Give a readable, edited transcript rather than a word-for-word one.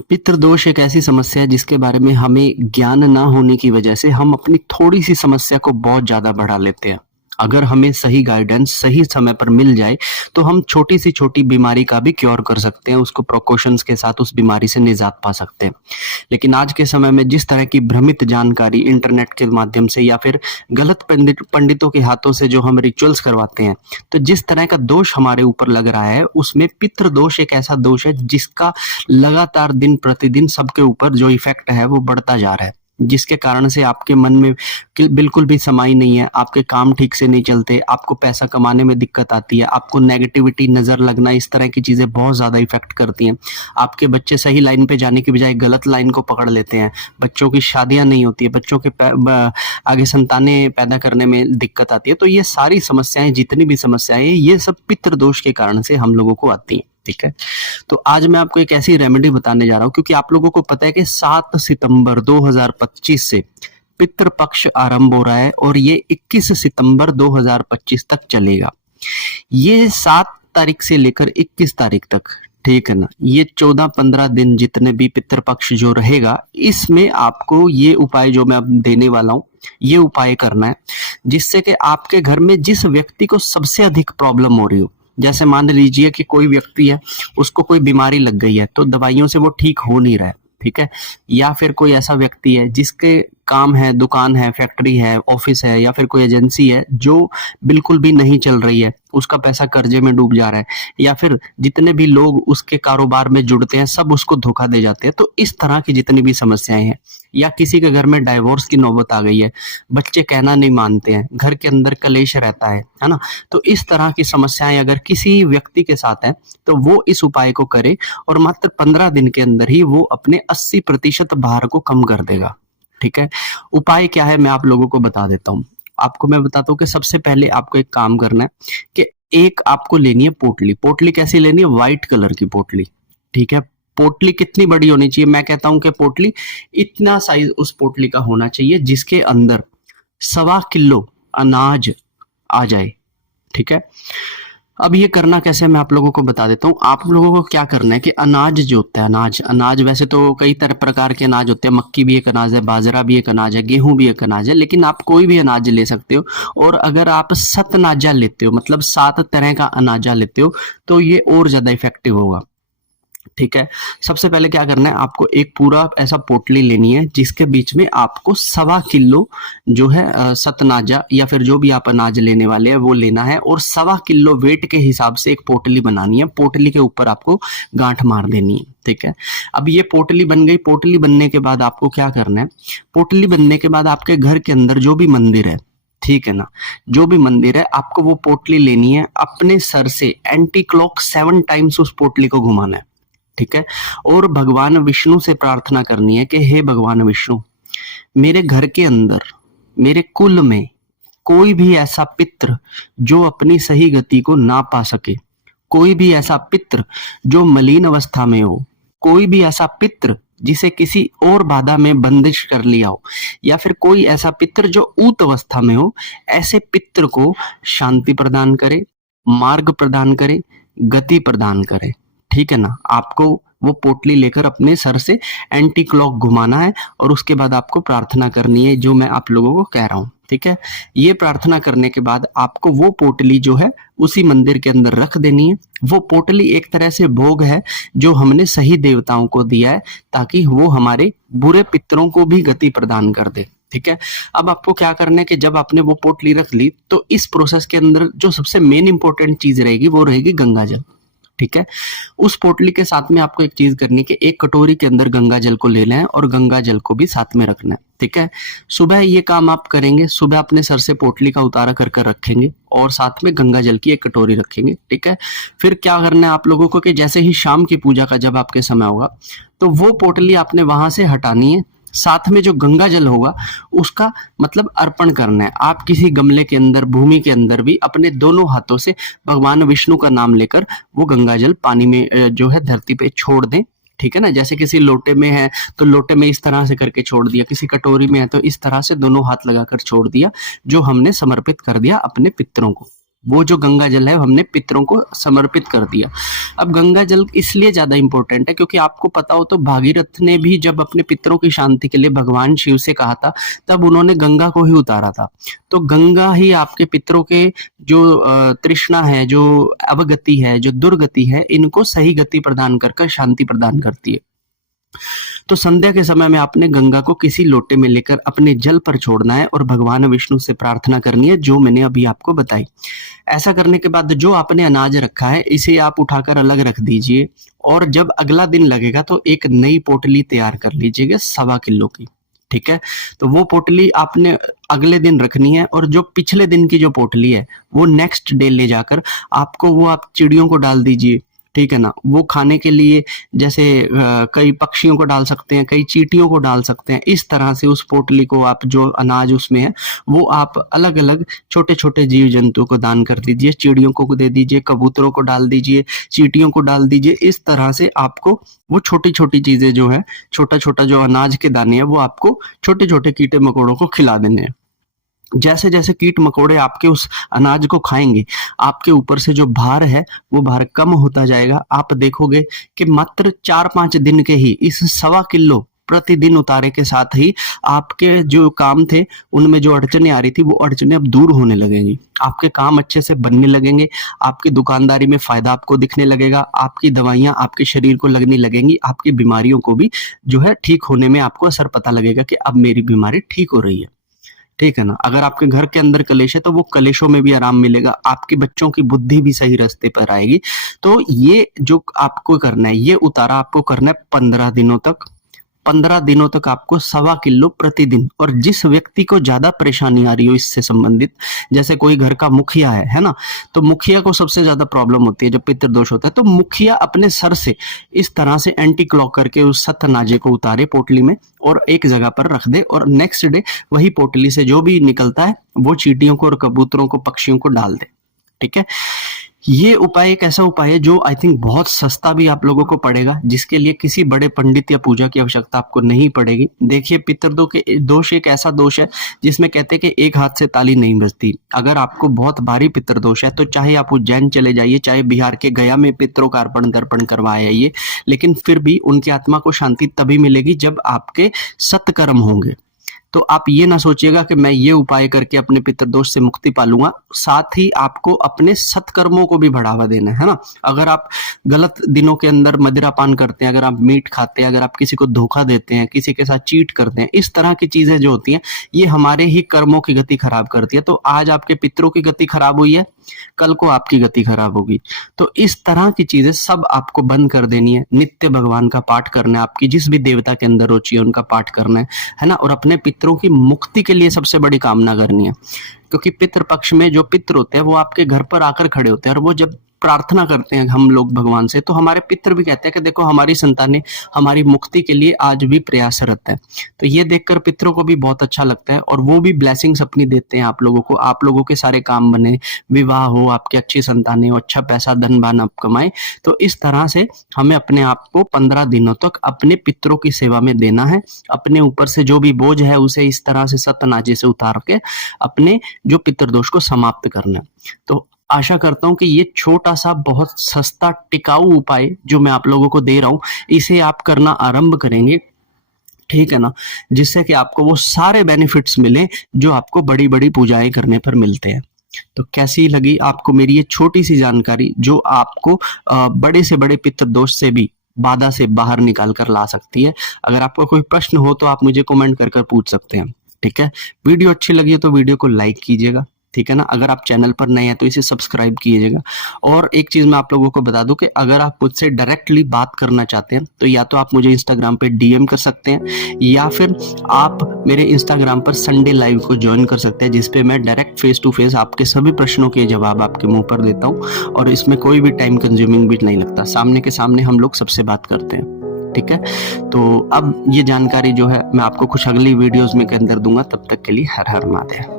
पितृदोष एक ऐसी समस्या है जिसके बारे में हमें ज्ञान ना होने की वजह से हम अपनी थोड़ी सी समस्या को बहुत ज्यादा बढ़ा लेते हैं। अगर हमें सही गाइडेंस सही समय पर मिल जाए तो हम छोटी सी छोटी बीमारी का भी क्योर कर सकते हैं, उसको प्रिकॉशंस के साथ उस बीमारी से निजात पा सकते हैं। लेकिन आज के समय में जिस तरह की भ्रमित जानकारी इंटरनेट के माध्यम से या फिर गलत पंडितों के हाथों से जो हम रिचुअल्स करवाते हैं, तो जिस तरह का दोष हमारे ऊपर लग रहा है उसमें पितृदोष एक ऐसा दोष है जिसका लगातार दिन प्रतिदिन सबके ऊपर जो इफेक्ट है वो बढ़ता जा रहा है, जिसके कारण से आपके मन में बिल्कुल भी समाई नहीं है, आपके काम ठीक से नहीं चलते, आपको पैसा कमाने में दिक्कत आती है, आपको नेगेटिविटी नजर लगना, इस तरह की चीजें बहुत ज्यादा इफेक्ट करती हैं। आपके बच्चे सही लाइन पे जाने की बजाय गलत लाइन को पकड़ लेते हैं, बच्चों की शादियां नहीं होती है, बच्चों के आगे संतानें पैदा करने में दिक्कत आती है। तो ये सारी समस्याएं, जितनी भी समस्याएं, ये सब पितृदोष के कारण से हम लोगों को आती हैं। ठीक है, तो आज मैं आपको एक ऐसी रेमेडी बताने जा रहा हूं, क्योंकि आप लोगों को पता है कि 7 सितंबर 2025 से पितृपक्ष आरंभ हो रहा है और ये 21 सितंबर 2025 तक चलेगा। ये 7 तारीख से लेकर 21 तारीख तक, ठीक है ना, ये 14-15 दिन जितने भी पितृपक्ष जो रहेगा, इसमें आपको ये उपाय जो मैं अब देने वाला हूं, ये उपाय करना है, जिससे कि आपके घर में जिस व्यक्ति को सबसे अधिक प्रॉब्लम हो रही हो, जैसे मान लीजिए कि कोई व्यक्ति है, उसको कोई बीमारी लग गई है तो दवाइयों से वो ठीक हो नहीं रहा है, ठीक है, या फिर कोई ऐसा व्यक्ति है जिसके काम है, दुकान है, फैक्ट्री है, ऑफिस है, या फिर कोई एजेंसी है जो बिल्कुल भी नहीं चल रही है, उसका पैसा कर्जे में डूब जा रहा है, या फिर जितने भी लोग उसके कारोबार में जुड़ते हैं सब उसको धोखा दे जाते हैं। तो इस तरह की जितनी भी समस्याएं हैं, या किसी के घर में डाइवोर्स की नौबत आ गई है, बच्चे कहना नहीं मानते हैं, घर के अंदर कलेश रहता है ना, तो इस तरह की समस्याएं अगर किसी व्यक्ति के साथ है तो वो इस उपाय को करे और मात्र 15 दिन के अंदर ही वो अपने 80% भार को कम कर देगा। ठीक है, उपाय क्या है मैं आप लोगों को बता देता हूँ। आपको मैं बताता हूँ कि सबसे पहले आपको एक काम करना है कि एक आपको लेनी है पोटली। पोटली कैसी लेनी है? व्हाइट कलर की पोटली। ठीक है, पोटली कितनी बड़ी होनी चाहिए? मैं कहता हूं कि पोटली इतना साइज उस पोटली का होना चाहिए जिसके अंदर 1.25 किलो अनाज आ जाए। ठीक है, अब ये करना कैसे मैं आप लोगों को बता देता हूँ। आप लोगों को क्या करना है कि अनाज जो होता है, अनाज वैसे तो कई तरह प्रकार के अनाज होते हैं, मक्की भी एक अनाज है, बाजरा भी एक अनाज है, गेहूं भी एक अनाज है, लेकिन आप कोई भी अनाज ले सकते हो। और अगर आप सतनाजा लेते हो, मतलब 7 तरह का अनाजा लेते हो, तो ये और ज्यादा इफेक्टिव होगा। ठीक है, सबसे पहले क्या करना है, आपको एक पूरा ऐसा पोटली लेनी है जिसके बीच में आपको 1.25 किलो जो है सतनाजा या फिर जो भी आप अनाज लेने वाले हैं वो लेना है, और 1.25 किलो वेट के हिसाब से एक पोटली बनानी है। पोटली के ऊपर आपको गांठ मार देनी है। ठीक है, अब ये पोटली बन गई। पोटली बनने के बाद आपको क्या करना है, पोटली बनने के बाद आपके घर के अंदर जो भी मंदिर है, ठीक है ना, जो भी मंदिर है, आपको वो पोटली लेनी है, अपने सर से एंटी क्लॉक 7 टाइम्स उस पोटली को घुमाना है। ठीक है, और भगवान विष्णु से प्रार्थना करनी है कि हे भगवान विष्णु, मेरे घर के अंदर, मेरे कुल में कोई भी ऐसा पितृ जो अपनी सही गति को ना पा सके, कोई भी ऐसा पितृ जो मलिन अवस्था में हो, कोई भी ऐसा पितृ जिसे किसी और बाधा में बंदिश कर लिया हो, या फिर कोई ऐसा पितृ जो ऊत अवस्था में हो, ऐसे पितृ को शांति प्रदान करे, मार्ग प्रदान करे, गति प्रदान करे। ठीक है ना, आपको वो पोटली लेकर अपने सर से एंटी क्लॉक घुमाना है और उसके बाद आपको प्रार्थना करनी है जो मैं आप लोगों को कह रहा हूँ। ठीक है, ये प्रार्थना करने के बाद आपको वो पोटली जो है उसी मंदिर के अंदर रख देनी है। वो पोटली एक तरह से भोग है जो हमने सही देवताओं को दिया है ताकि वो हमारे बुरे पितरों को भी गति प्रदान कर दे। ठीक है, अब आपको क्या करना है कि जब आपने वो पोटली रख ली तो इस प्रोसेस के अंदर जो सबसे मेन इंपॉर्टेंट चीज रहेगी वो रहेगी गंगा जल। ठीक है, उस पोटली के साथ में आपको एक चीज करनी है कि एक कटोरी के अंदर गंगा जल को ले लें और गंगा जल को भी साथ में रखना है। ठीक है, सुबह ये काम आप करेंगे, सुबह अपने सर से पोटली का उतारा कर कर रखेंगे और साथ में गंगा जल की एक कटोरी रखेंगे। ठीक है, फिर क्या करना है आप लोगों को कि जैसे ही शाम की पूजा का जब आपके समय होगा तो वो पोटली आपने वहां से हटानी है, साथ में जो गंगा जल होगा उसका मतलब अर्पण करना है। आप किसी गमले के अंदर, भूमि के अंदर भी अपने दोनों हाथों से भगवान विष्णु का नाम लेकर वो गंगा जल पानी में जो है धरती पे छोड़ दें। ठीक है ना, जैसे किसी लोटे में है तो लोटे में इस तरह से करके छोड़ दिया, किसी कटोरी में है तो इस तरह से दोनों हाथ लगाकर छोड़ दिया, जो हमने समर्पित कर दिया अपने पितरों को। वो जो गंगा जल है हमने पितरों को समर्पित कर दिया। अब गंगा जल इसलिए ज्यादा इंपॉर्टेंट है क्योंकि आपको पता हो तो भागीरथ ने भी जब अपने पितरों की शांति के लिए भगवान शिव से कहा था, तब उन्होंने गंगा को ही उतारा था। तो गंगा ही आपके पितरों के जो तृष्णा है, जो अवगति है, जो दुर्गति है, इनको सही गति प्रदान कर शांति प्रदान करती है। तो संध्या के समय में आपने गंगा को किसी लोटे में लेकर अपने जल पर छोड़ना है और भगवान विष्णु से प्रार्थना करनी है, जो मैंने अभी आपको बताई। ऐसा करने के बाद जो आपने अनाज रखा है इसे आप उठाकर अलग रख दीजिए, और जब अगला दिन लगेगा तो एक नई पोटली तैयार कर लीजिएगा 1.25 किलो की। ठीक है, तो वो पोटली आपने अगले दिन रखनी है, और जो पिछले दिन की जो पोटली है वो नेक्स्ट डे ले जाकर आपको वो आप चिड़ियों को डाल दीजिए। ठीक है ना, वो खाने के लिए जैसे कई पक्षियों को डाल सकते हैं, कई चींटियों को डाल सकते हैं। इस तरह से उस पोटली को आप जो अनाज उसमें है वो आप अलग अलग छोटे छोटे जीव जंतु को दान कर दीजिए। चिड़ियों को दे दीजिए, कबूतरों को डाल दीजिए, चींटियों को डाल दीजिए। इस तरह से आपको वो छोटी छोटी चीजें जो है, छोटा छोटा जो अनाज के दाने हैं, वो आपको छोटे छोटे कीटे मकोड़ों को खिला देने हैं। जैसे जैसे कीट मकोड़े आपके उस अनाज को खाएंगे, आपके ऊपर से जो भार है वो भार कम होता जाएगा। आप देखोगे कि मात्र 4-5 दिन के ही इस 1.25 किलो प्रतिदिन उतारे के साथ ही आपके जो काम थे उनमें जो अड़चने आ रही थी वो अड़चने अब दूर होने लगेंगी। आपके काम अच्छे से बनने लगेंगे, आपकी दुकानदारी में फायदा आपको दिखने लगेगा, आपकी दवाइयां आपके शरीर को लगने लगेंगी, आपकी बीमारियों को भी जो है ठीक होने में आपको असर पता लगेगा कि अब मेरी बीमारी ठीक हो रही है। ठीक है ना, अगर आपके घर के अंदर कलेश है तो वो कलेशों में भी आराम मिलेगा, आपके बच्चों की बुद्धि भी सही रास्ते पर आएगी। तो ये जो आपको करना है, ये उतारा आपको करना है 15 दिनों तक। 15 दिनों तक आपको 1.25 किलो प्रतिदिन। और जिस व्यक्ति को ज्यादा परेशानी आ रही हो इससे संबंधित, जैसे कोई घर का मुखिया है ना, तो मुखिया को सबसे ज्यादा प्रॉब्लम होती है जब पितृदोष होता है। तो मुखिया अपने सर से इस तरह से एंटी क्लॉक करके उस सतनाजे को उतारे पोटली में और एक जगह पर रख दे, और नेक्स्ट डे वही पोटली से जो भी निकलता है वो चींटियों को और कबूतरों को, पक्षियों को डाल दे। ठीक है, ये उपाय एक ऐसा उपाय है जो आई थिंक बहुत सस्ता भी आप लोगों को पड़ेगा, जिसके लिए किसी बड़े पंडित या पूजा की आवश्यकता आपको नहीं पड़ेगी। देखिए, पितृदोष एक ऐसा दोष है जिसमें कहते हैं कि एक हाथ से ताली नहीं बजती। अगर आपको बहुत भारी पितृदोष है तो चाहे आप उज्जैन चले जाइए, चाहे बिहार के गया में पितरों का अर्पण तर्पण करवाए आइए, लेकिन फिर भी उनकी आत्मा को शांति तभी मिलेगी जब आपके सत्कर्म होंगे। तो आप ये ना सोचिएगा कि मैं ये उपाय करके अपने पितृदोष से मुक्ति पालूंगा, साथ ही आपको अपने सत्कर्मों को भी बढ़ावा देना है ना। अगर आप गलत दिनों के अंदर मदिरा पान करते हैं, अगर आप मीट खाते हैं, अगर आप किसी को धोखा देते हैं, किसी के साथ चीट करते हैं, इस तरह की चीजें जो होती हैं ये हमारे ही कर्मों की गति खराब करती है। तो आज आपके पितरों की गति खराब हुई है, कल को आपकी गति खराब होगी। तो इस तरह की चीजें सब आपको बंद कर देनी है। नित्य भगवान का पाठ करना है, आपकी जिस भी देवता के अंदर रुचि है उनका पाठ करना है ना, और अपने पितरों की मुक्ति के लिए सबसे बड़ी कामना करनी है। क्योंकि पितृ पक्ष में जो पितृ होते हैं वो आपके घर पर आकर खड़े होते हैं, और वो जब प्रार्थना करते हैं हम लोग भगवान से, तो हमारे पितृ भी कहते हैं कि देखो हमारी संतानें हमारी मुक्ति के लिए आज भी प्रयासरत है। तो ये देखकर पितरों को भी बहुत अच्छा लगता है, और वो भी ब्लेसिंग्स अपनी देते हैं आप लोगों को, आप लोगों के सारे काम बने, विवाह हो, आपकी अच्छी संतानें हो, अच्छा पैसा धन बान आप कमाए। तो इस तरह से हमें अपने आप को 15 दिनों तक अपने पितरों की सेवा में देना है। अपने ऊपर से जो भी बोझ है उसे इस तरह से सतनाजे से उतार के अपने जो पितृदोष को समाप्त करना है। तो आशा करता हूं कि ये छोटा सा बहुत सस्ता टिकाऊ उपाय जो मैं आप लोगों को दे रहा हूं, इसे आप करना आरंभ करेंगे। ठीक है ना, जिससे कि आपको वो सारे बेनिफिट्स मिले जो आपको बड़ी बड़ी पूजाएं करने पर मिलते हैं। तो कैसी लगी आपको मेरी ये छोटी सी जानकारी, जो आपको बड़े से बड़े पितृदोष से भी, बाधा से बाहर निकाल कर ला सकती है। अगर आपको कोई प्रश्न हो तो आप मुझे कमेंट कर पूछ सकते हैं। ठीक है, वीडियो अच्छी लगी है तो वीडियो को लाइक कीजिएगा। ठीक है ना, अगर आप चैनल पर नए हैं तो इसे सब्सक्राइब कीजिएगा। और एक चीज मैं आप लोगों को बता दूं कि अगर आप मुझसे डायरेक्टली बात करना चाहते हैं तो या तो आप मुझे इंस्टाग्राम पे डीएम कर सकते हैं, या फिर आप मेरे इंस्टाग्राम पर संडे लाइव को ज्वाइन कर सकते हैं, जिसपे मैं डायरेक्ट फेस टू फेस आपके सभी प्रश्नों के जवाब आपके मुंह पर देता हूं, और इसमें कोई भी टाइम कंज्यूमिंग भी नहीं लगता। सामने के सामने हम लोग सबसे बात करते हैं। ठीक है, तो अब ये जानकारी जो है मैं आपको कुछ अगली वीडियोस में के अंदर दूंगा। तब तक के लिए हर हर महादेव।